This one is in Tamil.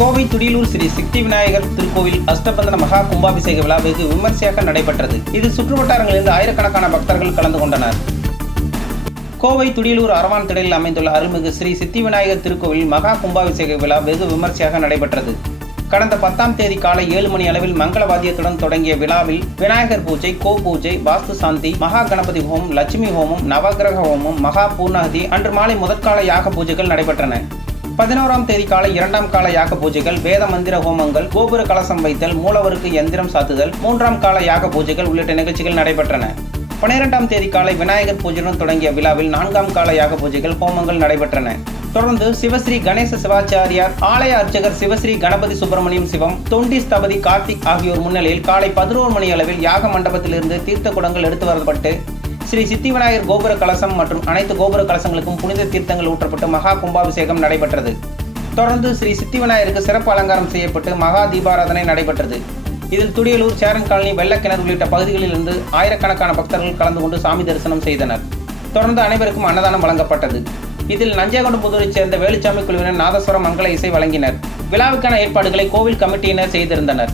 கோவை துடியலூர் ஸ்ரீ சக்தி விநாயகர் திருக்கோவில் அஷ்டபந்தன மகா கும்பாபிஷேக விழா வெகு விமர்சையாக நடைபெற்றது. இது சுற்றுவட்டாரங்களிலிருந்து ஆயிரக்கணக்கான பக்தர்கள் கலந்து கொண்டனர். கோவை துடியலூர் அரவான் திடலில் அமைந்துள்ள அருள்மிகு ஸ்ரீ சித்தி விநாயகர் திருக்கோவில் மகா கும்பாபிஷேக விழா வெகு விமர்சையாக நடைபெற்றது. கடந்த பத்தாம் தேதி காலை ஏழு மணி அளவில் மங்கள வாத்தியத்துடன் தொடங்கிய விழாவில் விநாயகர் பூஜை கோ பூஜை வாஸ்து சாந்தி மகா கணபதி ஹோமம் லட்சுமி ஹோமம் நவகிரக ஹோமம் மகா பூர்ணாதி அன்று மாலை முதற்கால யாக பூஜைகள் நடைபெற்றன. பதினோராம் தேதி காலை இரண்டாம் கால யாக பூஜைகள் வேத மந்திர ஹோமங்கள் கோபுர கலசம் வைத்தல் மூலவருக்கு எந்திரம் சாத்துதல் மூன்றாம் கால யாக பூஜைகள் உள்ளிட்ட நிகழ்ச்சிகள் நடைபெற்றன. பனிரெண்டாம் தேதி காலை விநாயகர் பூஜையுடன் தொடங்கிய விழாவில் நான்காம் கால யாக பூஜைகள் ஹோமங்கள் நடைபெற்றன. தொடர்ந்து சிவஸ்ரீ கணேச சிவாச்சாரியார் ஆலய அர்ச்சகர் சிவஸ்ரீ கணபதி சுப்பிரமணியம் சிவம் தொண்டி ஸ்தபதி கார்த்திக் ஆகியோர் முன்னிலையில் காலை பதினோரு மணி அளவில் யாக மண்டபத்திலிருந்து தீர்த்த குடங்கள் எடுத்து வரப்பட்டு ஸ்ரீ சித்தி விநாயகர் கோபுர கலசம் மற்றும் அனைத்து கோபுர கலசங்களுக்கும் புனித தீர்த்தங்கள் ஊற்றப்பட்டு மகா கும்பாபிஷேகம் நடைபெற்றது. தொடர்ந்து ஸ்ரீ சித்தி விநாயகருக்கு சிறப்பு அலங்காரம் செய்யப்பட்டு மகா தீபாராதனை நடைபெற்றது. இதில் துடியலூர் சேரன் காலனி வெள்ளக்கிணறு உள்ளிட்ட பகுதிகளில் இருந்து ஆயிரக்கணக்கான பக்தர்கள் கலந்து கொண்டு சாமி தரிசனம் செய்தனர். தொடர்ந்து அனைவருக்கும் அன்னதானம் வழங்கப்பட்டது. இதில் நஞ்சைகொண்டபுதூரைச் சேர்ந்த வேலுச்சாமி குழுவினர் நாதஸ்வரம் மங்கள இசை வழங்கினர். விழாவுக்கான ஏற்பாடுகளை கோவில் கமிட்டியினர் செய்திருந்தனர்.